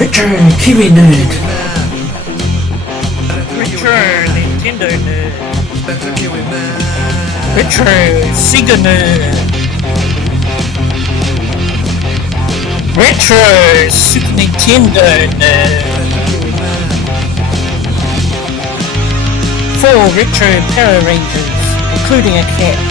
Return Kiwi Nerd. Return Nintendo Nerd. Return Sega Nerd. Retro Super Nintendo Nerd. 4 Retro Power Rangers, including a cat.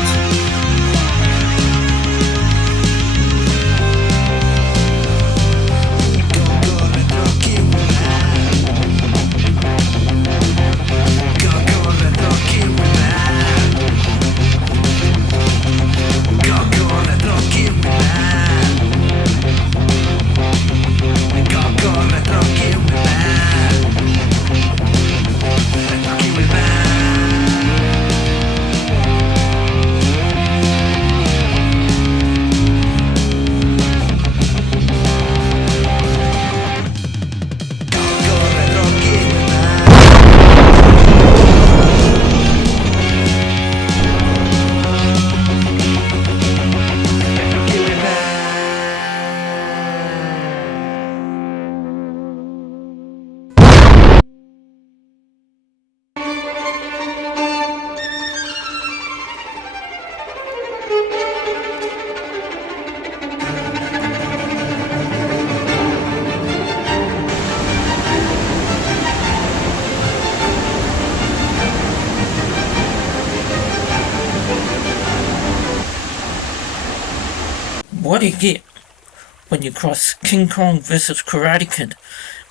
What do you get when you cross King Kong versus Karate Kid?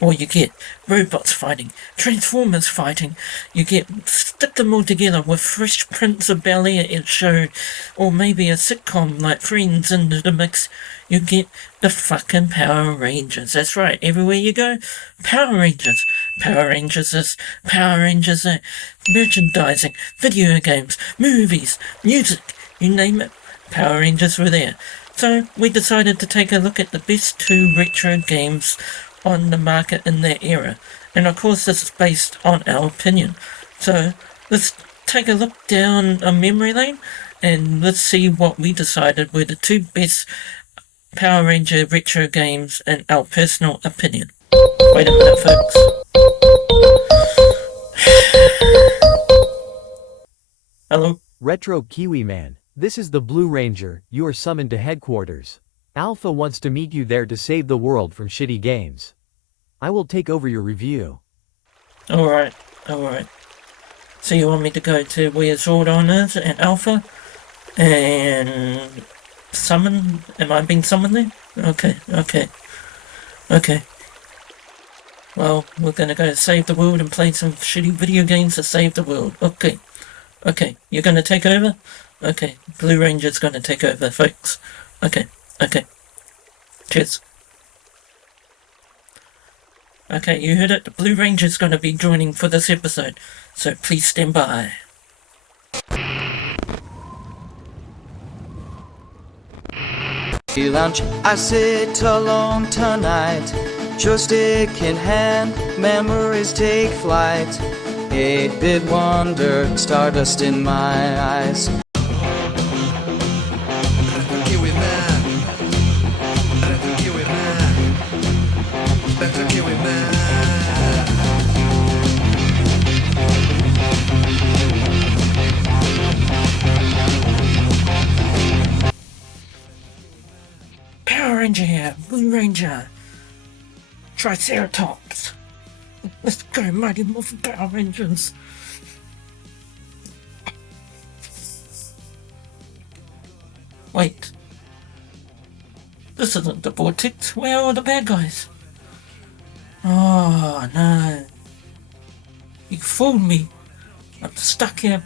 Or you get robots fighting, Transformers fighting, you get stick them all together with Fresh Prince of Bel-Air show, or maybe a sitcom like Friends into the mix. You get the fucking Power Rangers. That's right, everywhere you go, Power Rangers. Power Rangers this, Power Rangers that, merchandising, video games, movies, music, you name it, Power Rangers were there. So we decided to take a look at the best 2 retro games on the market in that era. And of course this is based on our opinion. So let's take a look down a memory lane and let's see what we decided were the 2 best Power Ranger retro games in our personal opinion. Wait a minute, folks. Hello? Retro Kiwi Man. This is the Blue Ranger. You are summoned to headquarters. Alpha wants to meet you there to save the world from shitty games. I will take over your review. Alright. So you want me to go to where Zordon is and Alpha? And summon? Am I being summoned there? Okay. Well, we're gonna go save the world and play some shitty video games to save the world. Okay. You're gonna take over? Okay. Blue Ranger's gonna take over, folks. Okay. Cheers. Okay, you heard it. The Blue Ranger's gonna be joining for this episode, so please stand by. Lunch, I sit alone tonight, joystick in hand, memories take flight. 8-bit wonder, stardust in my eyes. Power Ranger here, Blue Ranger, Triceratops. Let's go, Mighty Morphin Power Rangers. Wait. This isn't the Vortex. Where are all the bad guys? Oh no. You fooled me. I'm stuck here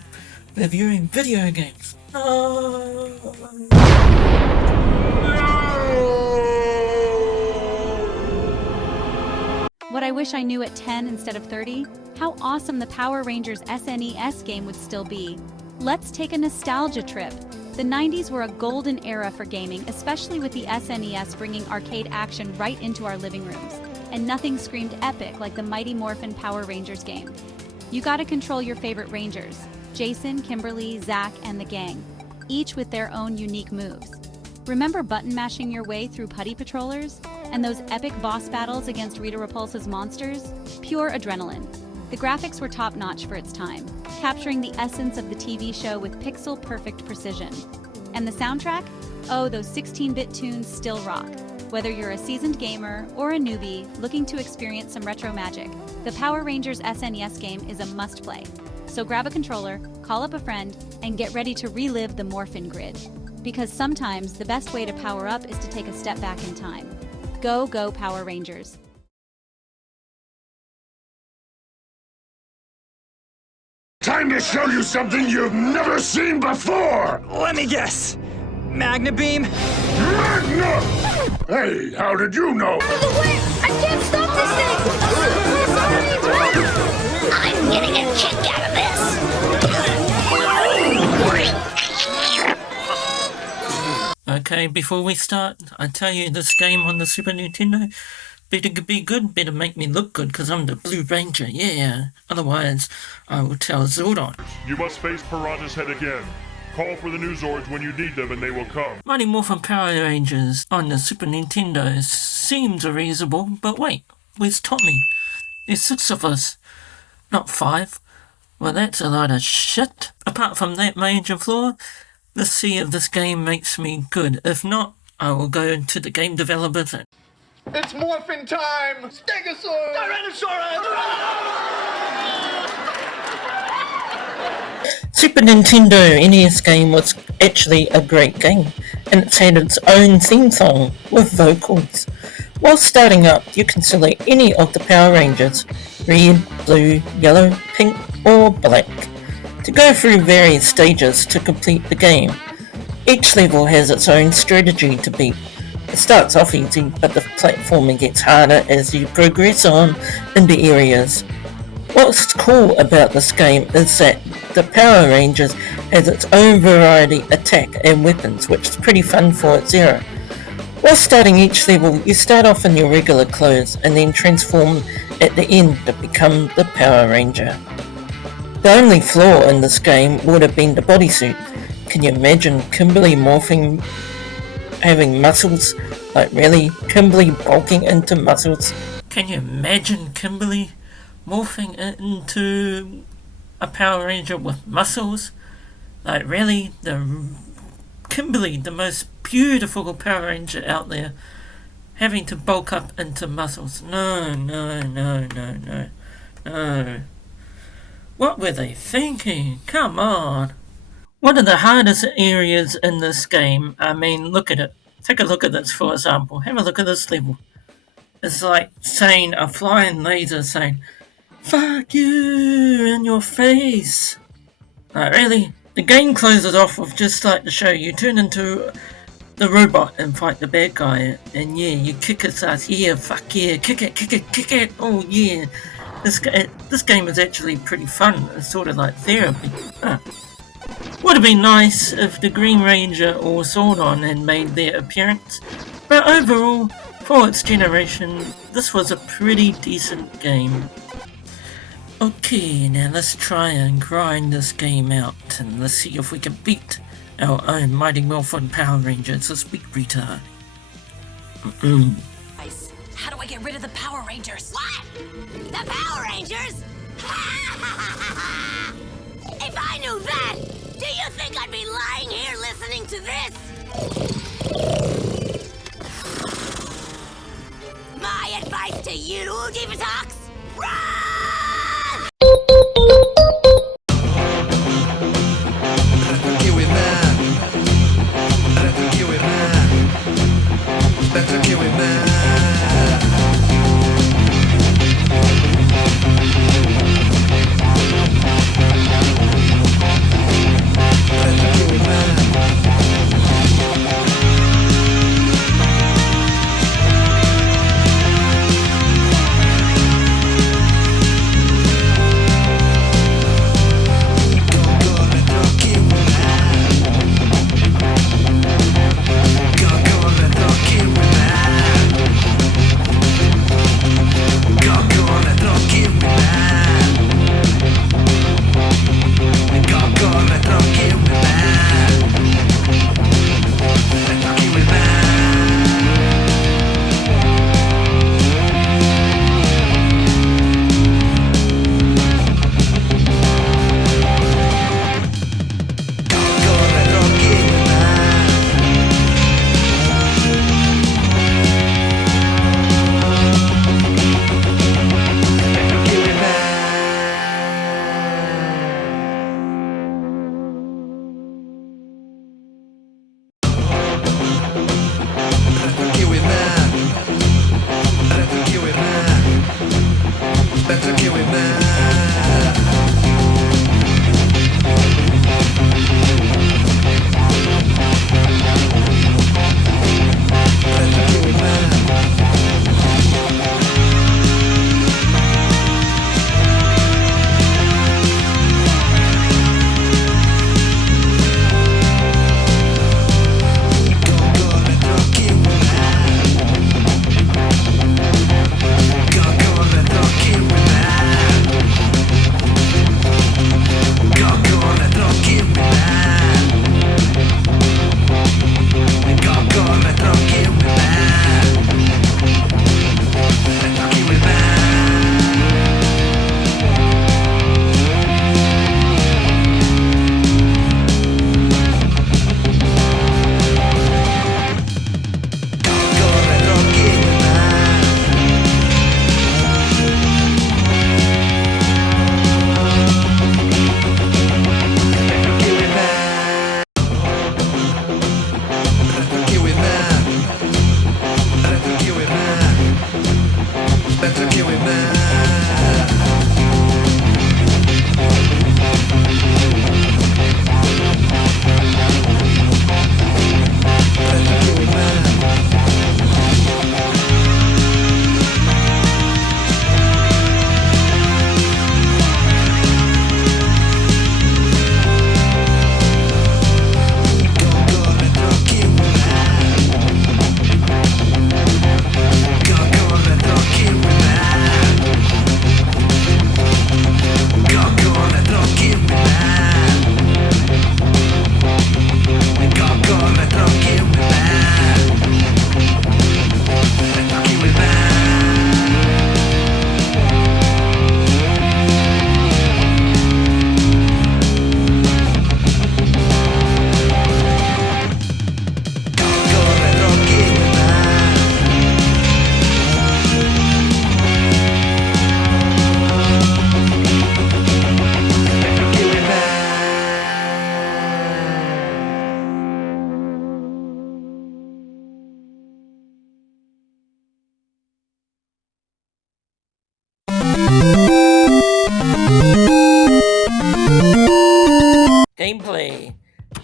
reviewing video games. No. What I wish I knew at 10 instead of 30? How awesome the Power Rangers SNES game would still be. Let's take a nostalgia trip. The 90s were a golden era for gaming, especially with the SNES bringing arcade action right into our living rooms. And nothing screamed epic like the Mighty Morphin Power Rangers game. You gotta control your favorite Rangers, Jason, Kimberly, Zack, and the gang, each with their own unique moves. Remember button mashing your way through putty patrollers? And those epic boss battles against Rita Repulsa's monsters? Pure adrenaline. The graphics were top-notch for its time, capturing the essence of the TV show with pixel-perfect precision. And the soundtrack? Oh, those 16-bit tunes still rock. Whether you're a seasoned gamer or a newbie looking to experience some retro magic, the Power Rangers SNES game is a must-play. So grab a controller, call up a friend, and get ready to relive the Morphin Grid. Because sometimes the best way to power up is to take a step back in time. Go, go Power Rangers! Time to show you something you've never seen before! Let me guess. Magna Beam? Magna! Hey, how did you know? Out of the way! I can't stop this thing! I'm getting a kick out of this! Okay, before we start, I tell you this game on the Super Nintendo better be good, better make me look good, because I'm the Blue Ranger, yeah. Otherwise, I will tell Zordon. You must face Piranha's head again. Call for the new Zords when you need them and they will come. Mighty Morphin Power Rangers on the Super Nintendo seems reasonable, but wait, where's Tommy? There's 6 of us, not 5. Well, that's a lot of shit. Apart from that major flaw, the C of this game makes me good. If not, I will go into the game developers and... It's morphin' time! Stegosaurus! Tyrannosaurus! Super Nintendo NES game was actually a great game, and it's had its own theme song with vocals. While starting up, you can select any of the Power Rangers, red, blue, yellow, pink, or black, to go through various stages to complete the game. Each level has its own strategy to beat. It starts off easy, but the platforming gets harder as you progress on into areas. What's cool about this game is that the Power Rangers has its own variety attack and weapons, which is pretty fun for its era. While starting each level, you start off in your regular clothes and then transform at the end to become the Power Ranger. The only flaw in this game would have been the bodysuit. Can you imagine Kimberly morphing, having muscles? Like really? Kimberly bulking into muscles? Can you imagine Kimberly morphing into a Power Ranger with muscles? Like really? Kimberly, the most beautiful Power Ranger out there, having to bulk up into muscles. No. What were they thinking? Come on. One of the hardest areas in this game, I mean, look at it. Take a look at this, for example. Have a look at this level. It's like saying a flying laser saying, "Fuck you in your face." Like, really? The game closes off with just like the show. You turn into the robot and fight the bad guy. And yeah, you kick its ass. Yeah, fuck yeah. Kick it. Oh yeah. This game is actually pretty fun. It's sort of like therapy. Would have been nice if the Green Ranger or Zordon had made their appearance, but overall, for its generation, this was a pretty decent game. Okay, now let's try and grind this game out, and let's see if we can beat our own Mighty Morphin Power Rangers this week, retard. How do I get rid of the Power Rangers? What? The Power Rangers? If I knew that, do you think I'd be lying here listening to this? My advice to you, Divatox, run!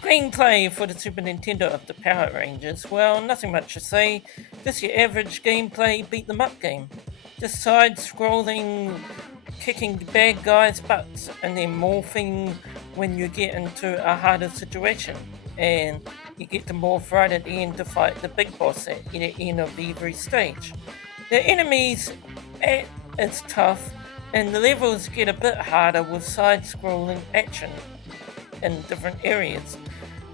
Gameplay for the Super Nintendo of the Power Rangers. Well, nothing much to say. Just your average gameplay beat 'em up game. Just side-scrolling, kicking the bad guys' butts, and then morphing when you get into a harder situation. And you get to morph right at the end to fight the big boss at the end of every stage. The enemies is tough, and the levels get a bit harder with side-scrolling action in different areas.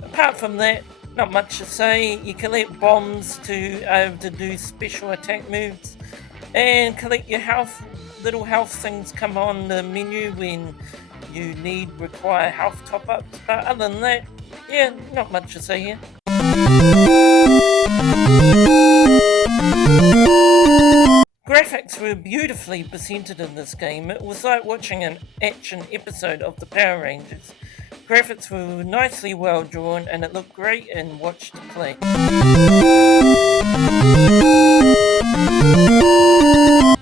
Apart from that, not much to say. You collect bombs to do special attack moves, and collect your health. Little health things come on the menu when you require health top-ups. But other than that, yeah, not much to say here. Graphics were beautifully presented in this game. It was like watching an action episode of the Power Rangers. Graphics were nicely well drawn and it looked great and watched to play.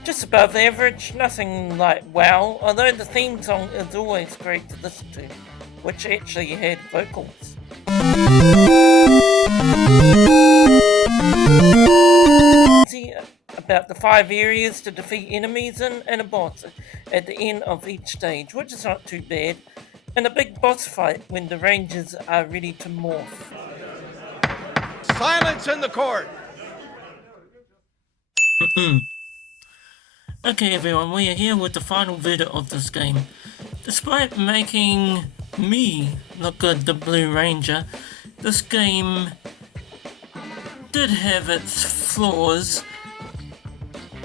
Just above average, nothing like wow, although the theme song is always great to listen to, which actually had vocals. About the 5 areas to defeat enemies in and a boss at the end of each stage, which is not too bad, and a big boss fight when the Rangers are ready to morph. Silence in the court! Okay everyone, we are here with the final verdict of this game. Despite making me look good, the Blue Ranger, this game did have its flaws,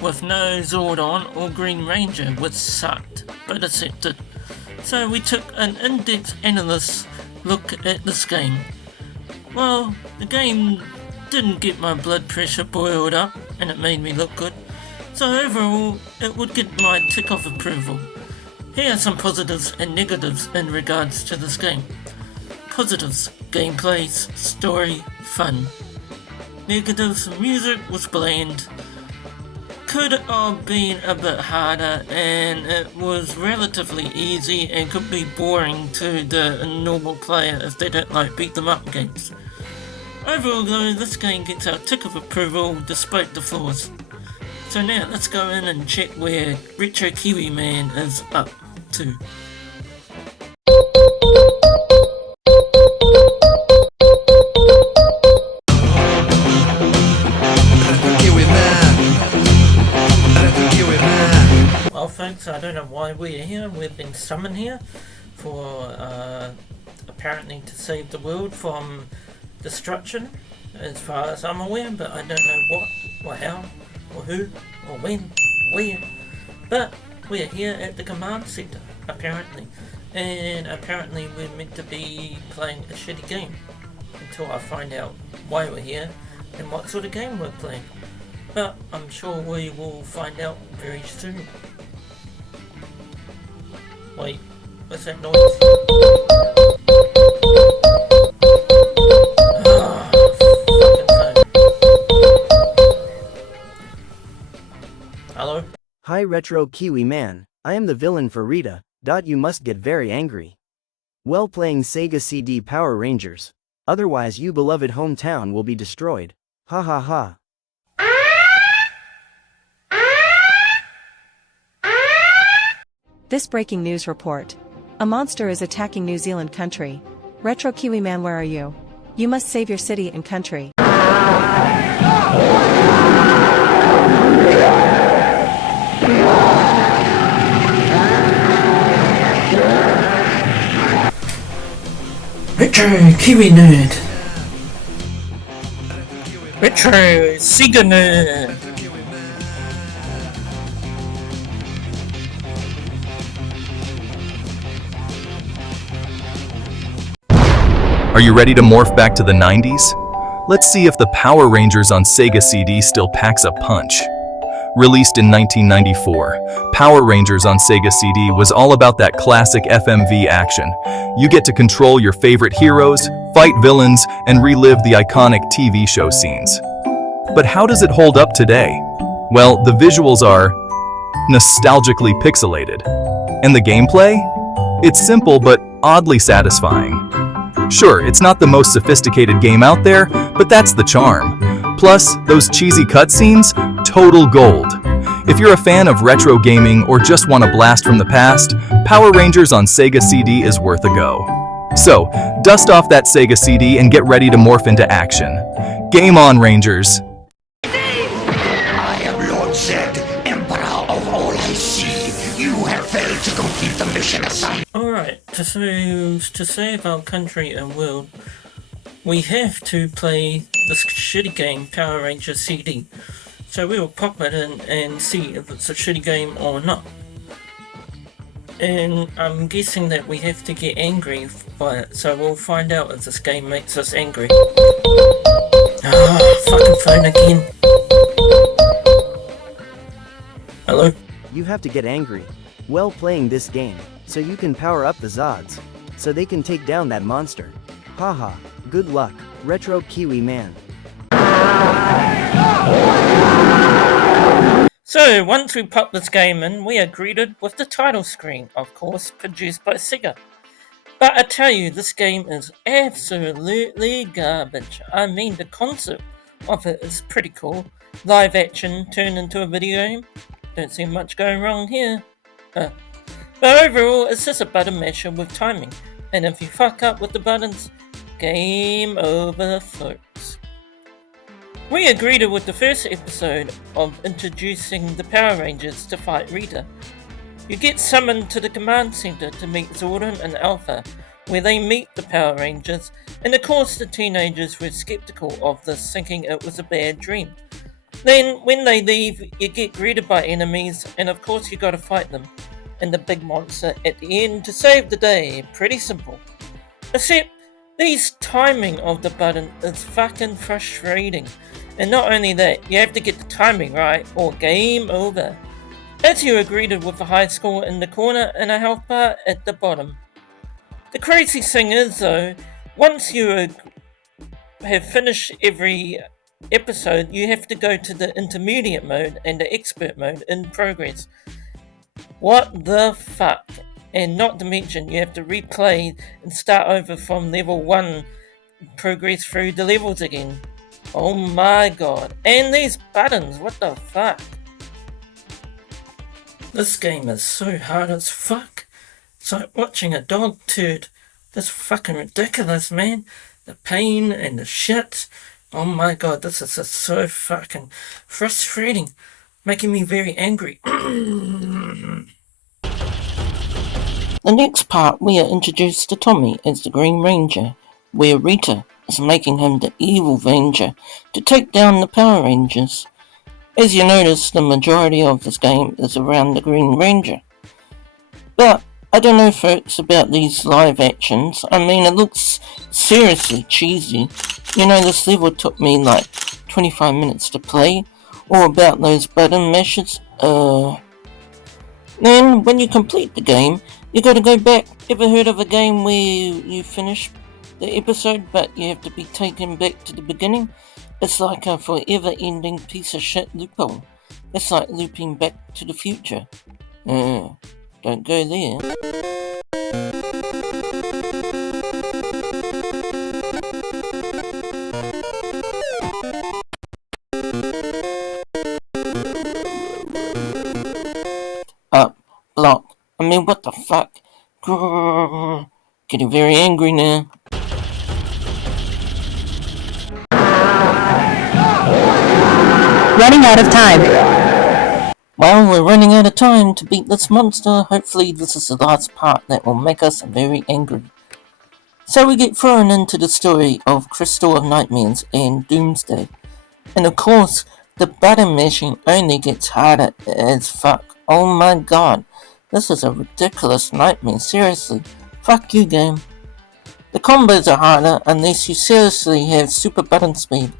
with no Zordon or Green Ranger, which sucked, but accepted. So we took an in-depth analyst look at this game. Well, the game didn't get my blood pressure boiled up, and it made me look good. So overall, it would get my tick of approval. Here are some positives and negatives in regards to this game. Positives: gameplay, story, fun. Negatives: music was bland. Could have been a bit harder, and it was relatively easy and could be boring to the normal player if they don't like beat 'em up games. Overall though, this game gets our tick of approval despite the flaws. So now let's go in and check where Retro Kiwi Man is up to. Well folks, I don't know why we're here. We've been summoned here for apparently to save the world from destruction, as far as I'm aware, but I don't know what, or how, or who, or when, where. But we're here at the command center, apparently. And apparently we're meant to be playing a shitty game until I find out why we're here and what sort of game we're playing. But I'm sure we will find out very soon. Wait, what's that noise? Fucking phone. Hello? Hi Retro Kiwi Man, I am the villain for Rita. You must get very angry. Well, playing Sega CD Power Rangers. Otherwise you beloved hometown will be destroyed. Ha ha ha. This breaking news report. A monster is attacking New Zealand country. Retro Kiwi Man, where are you? You must save your city and country. Retro Kiwi Nerd. Retro Sega Nerd. Are you ready to morph back to the 90s? Let's see if the Power Rangers on Sega CD still packs a punch. Released in 1994, Power Rangers on Sega CD was all about that classic FMV action. You get to control your favorite heroes, fight villains, and relive the iconic TV show scenes. But how does it hold up today? Well, the visuals are nostalgically pixelated. And the gameplay? It's simple but oddly satisfying. Sure, it's not the most sophisticated game out there, but that's the charm. Plus, those cheesy cutscenes? Total gold. If you're a fan of retro gaming or just want a blast from the past, Power Rangers on Sega CD is worth a go. So, dust off that Sega CD and get ready to morph into action. Game on, Rangers! I am Lord Zed, Emperor of all I see. You have failed to complete the mission assigned. Alright, to save our country and world, we have to play this shitty game, Power Rangers CD. So we will pop it in and see if it's a shitty game or not. And I'm guessing that we have to get angry by it, so we'll find out if this game makes us angry. Ah, fucking phone again. Hello? You have to get angry. Well, playing this game, so you can power up the Zods, so they can take down that monster. Haha, good luck, Retro Kiwi Man. So, once we pop this game in, we are greeted with the title screen, of course, produced by Sega. But I tell you, this game is absolutely garbage. I mean, the concept of it is pretty cool. Live action turned into a video game. Don't see much going wrong here. But overall, it's just a button masher with timing. And if you fuck up with the buttons, game over, folks. We are greeted with the first episode of introducing the Power Rangers to fight Rita. You get summoned to the command center to meet Zordon and Alpha, where they meet the Power Rangers, and of course the teenagers were skeptical of this, thinking it was a bad dream. Then, when they leave, you get greeted by enemies, and of course you gotta fight them, and the big monster at the end to save the day. Pretty simple. Except, these timing of the button is fucking frustrating. And not only that, you have to get the timing right, or game over. As you are greeted with a high score in the corner and a health bar at the bottom. The crazy thing is though, once you have finished every episode, you have to go to the intermediate mode and the expert mode in progress. What the fuck? And not to mention, you have to replay and start over from level 1, progress through the levels again. Oh my god. And these buttons, what the fuck? This game is so hard as fuck. It's like watching a dog turd. This fucking ridiculous, man. The pain and the shit. Oh my god, this is just so fucking frustrating. Making me very angry. The next part, we are introduced to Tommy as the Green Ranger, where Rita is making him the evil Ranger to take down the Power Rangers. As you notice, the majority of this game is around the Green Ranger. But I don't know, folks, about these live actions. I mean, it looks seriously cheesy. You know, this level took me like 25 minutes to play. Or about those button mashes. Then, when you complete the game, you gotta go back. Ever heard of a game where you finish the episode, but you have to be taken back to the beginning? It's like a forever ending piece of shit loophole. It's like looping back to the future. Don't go there. Block. I mean, what the fuck? Grrr. Getting very angry now. Running out of time. Well, we're running out of time to beat this monster. Hopefully this is the last part that will make us very angry. So we get thrown into the story of Crystal of Nightmares and Doomsday. And of course, the button mashing only gets harder as fuck. Oh my god. This is a ridiculous nightmare, seriously. Fuck you, game. The combos are harder unless you seriously have super button speed.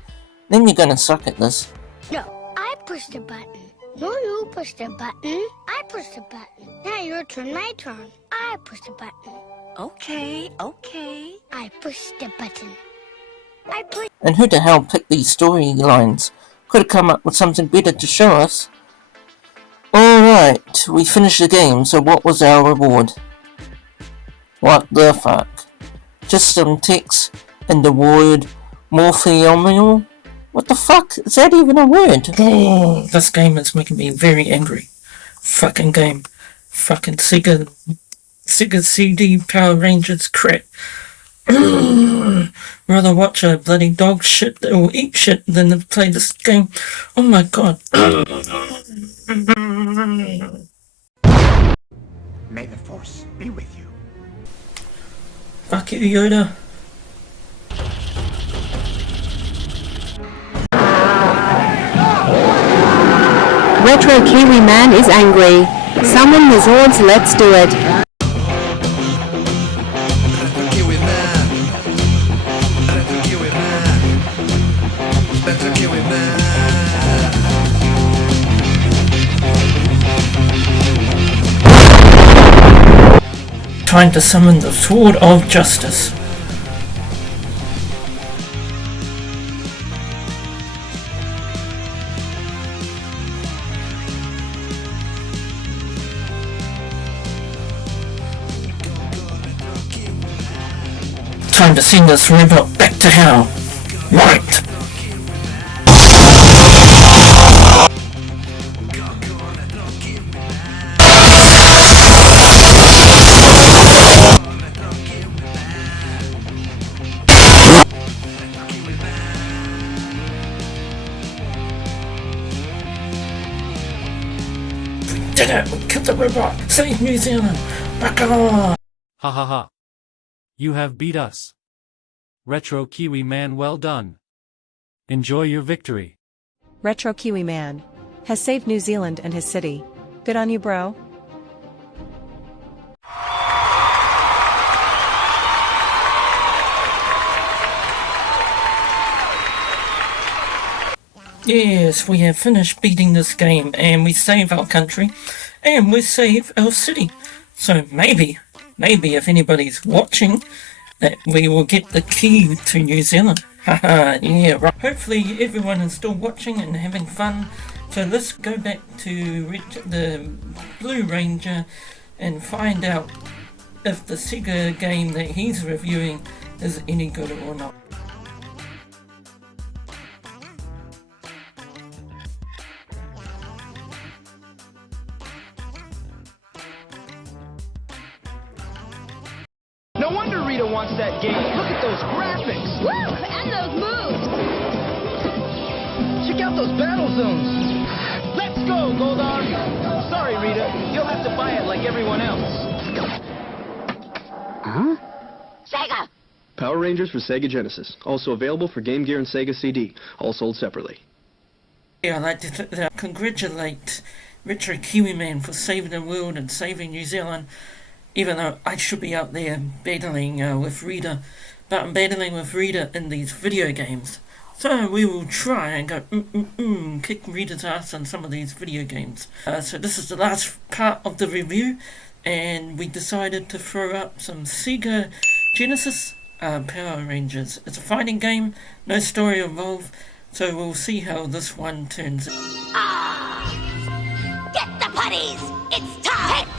Then you're gonna suck at this. No, I pushed the button. No, you pushed the button. I pushed the button. Now your turn, my turn. I pushed the button. Okay. I pushed the button. And who the hell picked these storylines? Could have come up with something better to show us. Alright, we finished the game, so what was our reward? What the fuck? Just some text and the word more phenomenal? What the fuck? Is that even a word? Oh, this game is making me very angry. Fucking game. Fucking Sega CD Power Rangers crap. Rather watch a bloody dog shit or eat shit than to play this game. Oh my god. May the Force be with you. Fuck you, Yoda. Retro Kiwi Man is angry. Summon the Zords, let's do it. Trying to summon the Sword of Justice. Time to send this robot back to hell. Right. Did it! We killed the robot! Save New Zealand! Back on! Ha ha ha. You have beat us. Retro Kiwi Man, well done. Enjoy your victory. Retro Kiwi Man has saved New Zealand and his city. Good on you, bro. Yes, we have finished beating this game and we save our country and we save our city. So maybe if anybody's watching, that we will get the key to New Zealand. Haha, yeah, right. Hopefully everyone is still watching and having fun. So let's go back to the Blue Ranger and find out if the Sega game that he's reviewing is any good or not. No wonder Rita wants that game. Look at those graphics. Woo! And those moves! Check out those battle zones. Let's go, Goldar. Sorry, Rita. You'll have to buy it like everyone else. Huh? Sega! Power Rangers for Sega Genesis. Also available for Game Gear and Sega CD. All sold separately. Yeah, I'd like to congratulate Retro Kiwi Man for saving the world and saving New Zealand. Even though I should be out there battling with Rita, but I'm battling with Rita in these video games. So we will try and go kick Rita's ass in some of these video games. So this is the last part of the review, and we decided to throw up some Sega Genesis Power Rangers. It's a fighting game, no story involved, so we'll see how this one turns out. buddies! It's time! Take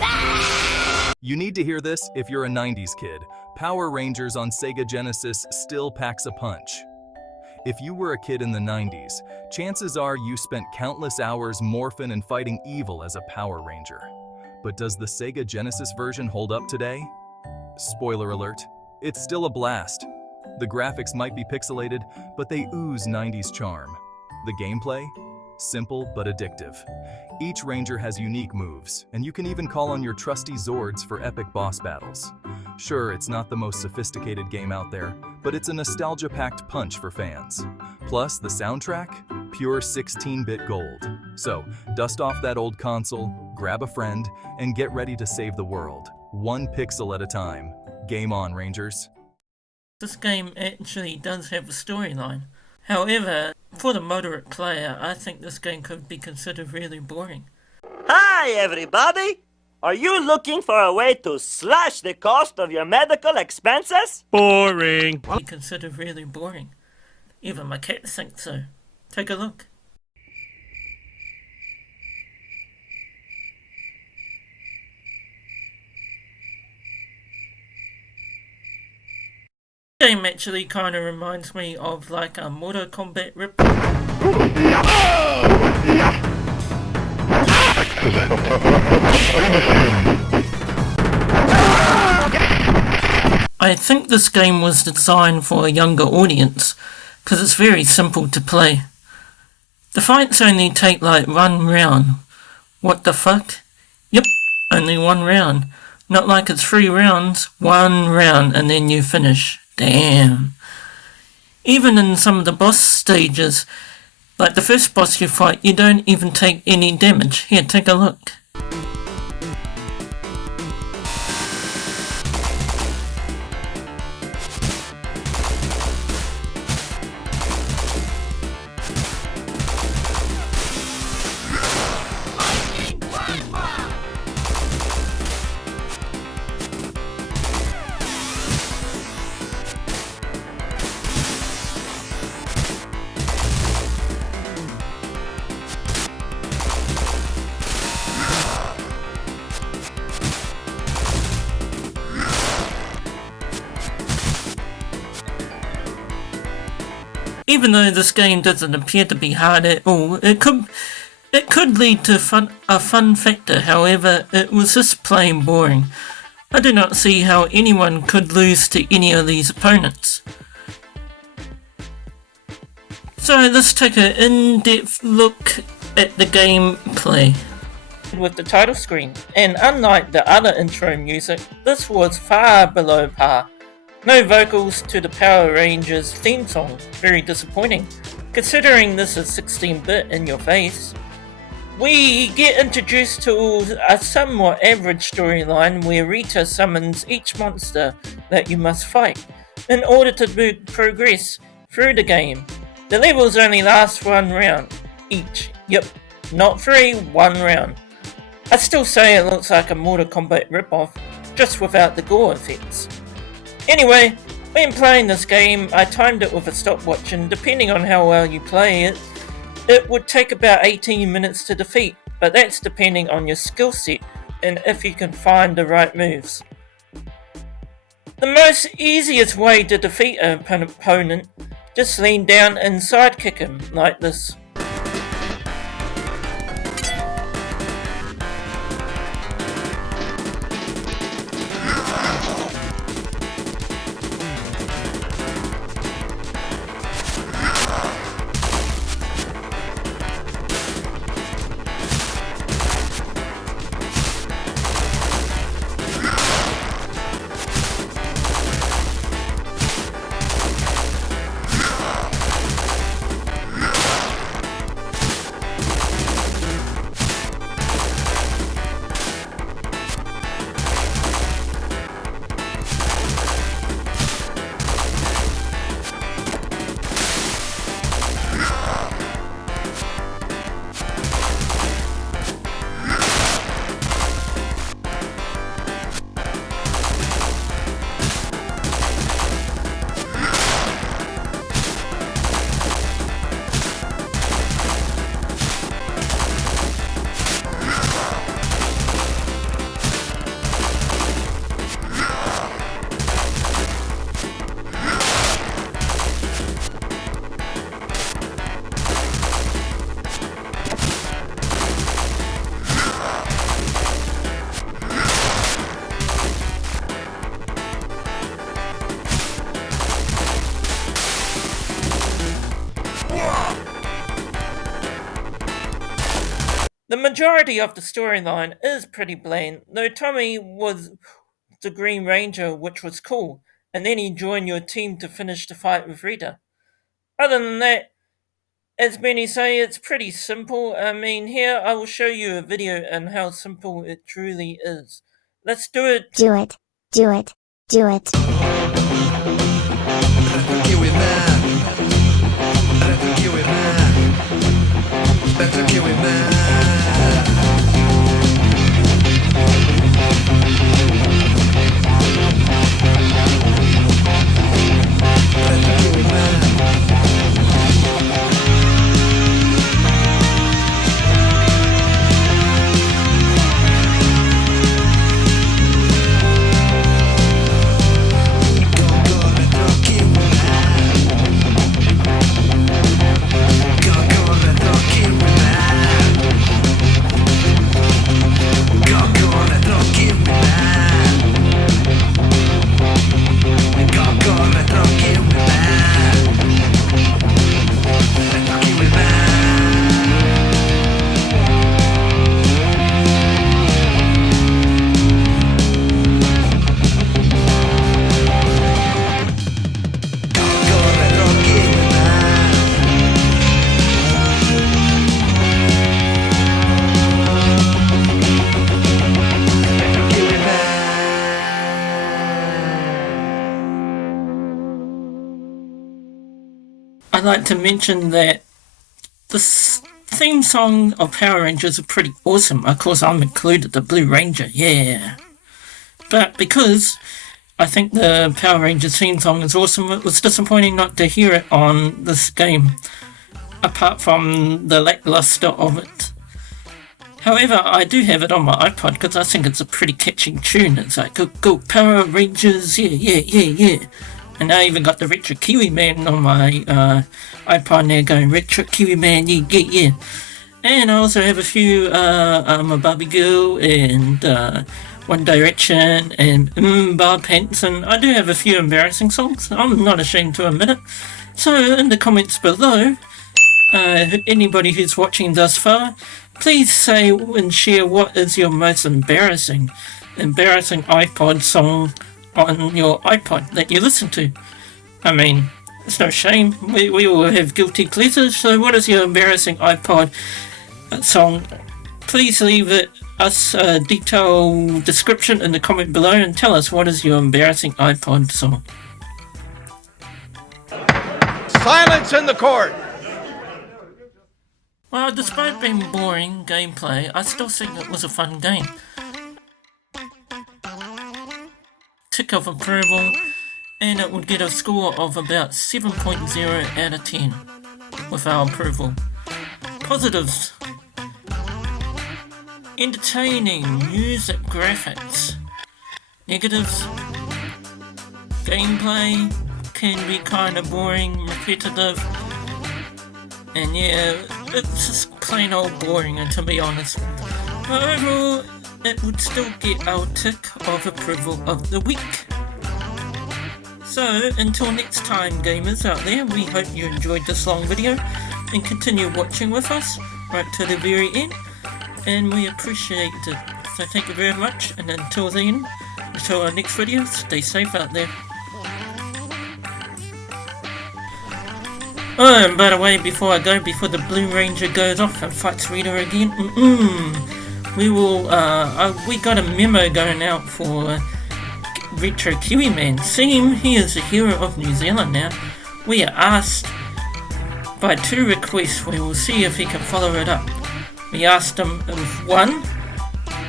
that! You need to hear this if you're a 90s kid. Power Rangers on Sega Genesis still packs a punch. If you were a kid in the 90s, chances are you spent countless hours morphing and fighting evil as a Power Ranger. But does the Sega Genesis version hold up today? Spoiler alert, it's still a blast. The graphics might be pixelated, but they ooze 90s charm. The gameplay? Simple but addictive. Each Ranger has unique moves, and you can even call on your trusty Zords for epic boss battles. Sure, it's not the most sophisticated game out there, but it's a nostalgia-packed punch for fans. Plus, the soundtrack? Pure 16-bit gold. So, dust off that old console, grab a friend, and get ready to save the world. One pixel at a time. Game on, Rangers. This game actually does have a storyline. However, for the moderate player, I think this game could be considered really boring. Hi, everybody! Are you looking for a way to slash the cost of your medical expenses? Boring. Be considered really boring. Even my cat thinks so. Take a look. This game actually kind of reminds me of like a Mortal Kombat rip. I think this game was designed for a younger audience because it's very simple to play. The fights only take like one round. What the fuck? Yep, only one round. Not like it's 3 rounds, 1 round and then you finish. Damn. Even in some of the boss stages, like the first boss you fight, you don't even take any damage. Here, take a look. Even though this game doesn't appear to be hard at all, it could lead to a fun factor. However, it was just plain boring. I do not see how anyone could lose to any of these opponents. So let's take an in-depth look at the gameplay. With the title screen, and unlike the other intro music, this was far below par. No vocals to the Power Rangers theme song, very disappointing, considering this is 16-bit in your face. We get introduced to a somewhat average storyline where Rita summons each monster that you must fight in order to progress through the game. The levels only last 1 round each, yep, not 3, 1 round. I still say it looks like a Mortal Kombat ripoff, just without the gore effects. Anyway, when playing this game, I timed it with a stopwatch, and depending on how well you play it, it would take about 18 minutes to defeat, but that's depending on your skill set and if you can find the right moves. The most easiest way to defeat an opponent, just lean down and sidekick him like this. The majority of the storyline is pretty bland, though Tommy was the Green Ranger, which was cool, and then he joined your team to finish the fight with Rita. Other than that, as many say, it's pretty simple. I mean, here I will show you a video and how simple it truly is. Let's do it. Do it. Do it. Do it. I'd like to mention that the theme song of Power Rangers are pretty awesome. Of course, I'm included, the Blue Ranger, yeah. But because I think the Power Rangers theme song is awesome, it was disappointing not to hear it on this game, apart from the lackluster of it. However, I do have it on my iPod because I think it's a pretty catchy tune. It's like, go Power Rangers, yeah. And I even got the Retro Kiwi Man on my iPod there going, Retro Kiwi Man, yeah. And I also have a few, I'm a Barbie Girl and One Direction and Bob Hanson. I do have a few embarrassing songs. I'm not ashamed to admit it. So in the comments below, anybody who's watching thus far, please say and share what is your most embarrassing iPod song on your iPod that you listen to. I mean, it's no shame. We all have guilty pleasures. So what is your embarrassing iPod song? Please leave us a detailed description in the comment below and tell us what is your embarrassing iPod song. Silence in the court! Well, despite being boring gameplay, I still think it was a fun game. Tick of approval, and it would get a score of about 7.0 out of 10 with our approval. Positives: entertaining, music, graphics. Negatives: gameplay can be kind of boring, repetitive, and yeah, it's just plain old boring, and to be honest. But overall, it would still get our tick of approval of the week. So, until next time, gamers out there, we hope you enjoyed this long video and continue watching with us right to the very end, and we appreciate it. So thank you very much, and until then, until our next video, stay safe out there. Oh, and by the way, before the Blue Ranger goes off and fights Rita again, we got a memo going out for Retro Kiwi Man. Seeing him, he is the hero of New Zealand now. We are asked by 2 requests. We will see if he can follow it up. We asked him if 1,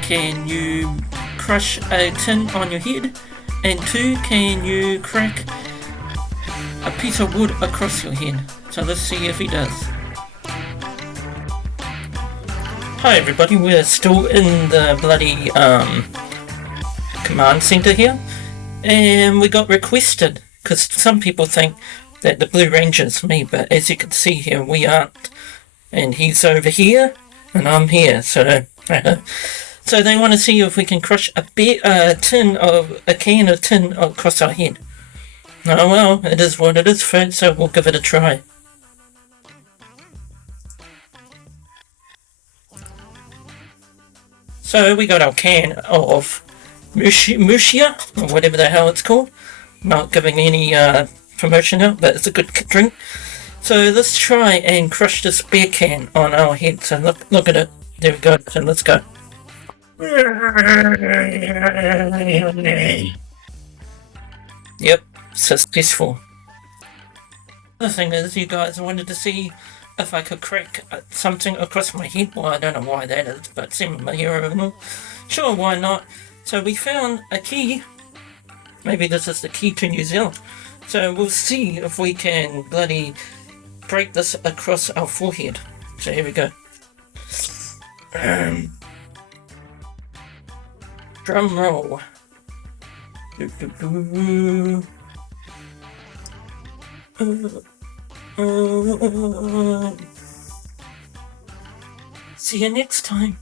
can you crush a tin on your head? And 2, can you crack a piece of wood across your head? So let's see if he does. Hi everybody, we're still in the bloody command center here, and we got requested, because some people think that the Blue Ranger is me, but as you can see here, we aren't. And he's over here, and I'm here, so so they want to see if we can crush a can of tin across our head. Oh well, it is what it is, folks, so we'll give it a try. So we got our can of Mushia, or whatever the hell it's called. Not giving any promotion out, but it's a good drink. So let's try and crush this beer can on our head. So look at it. There we go. So let's go. Yep, successful. The thing is, you guys, I wanted to see if I could crack something across my head. Well, I don't know why that is, but seeing my hero and all. Sure, why not? So we found a key. Maybe this is the key to New Zealand. So we'll see if we can bloody break this across our forehead. So here we go. Drum roll. See you next time.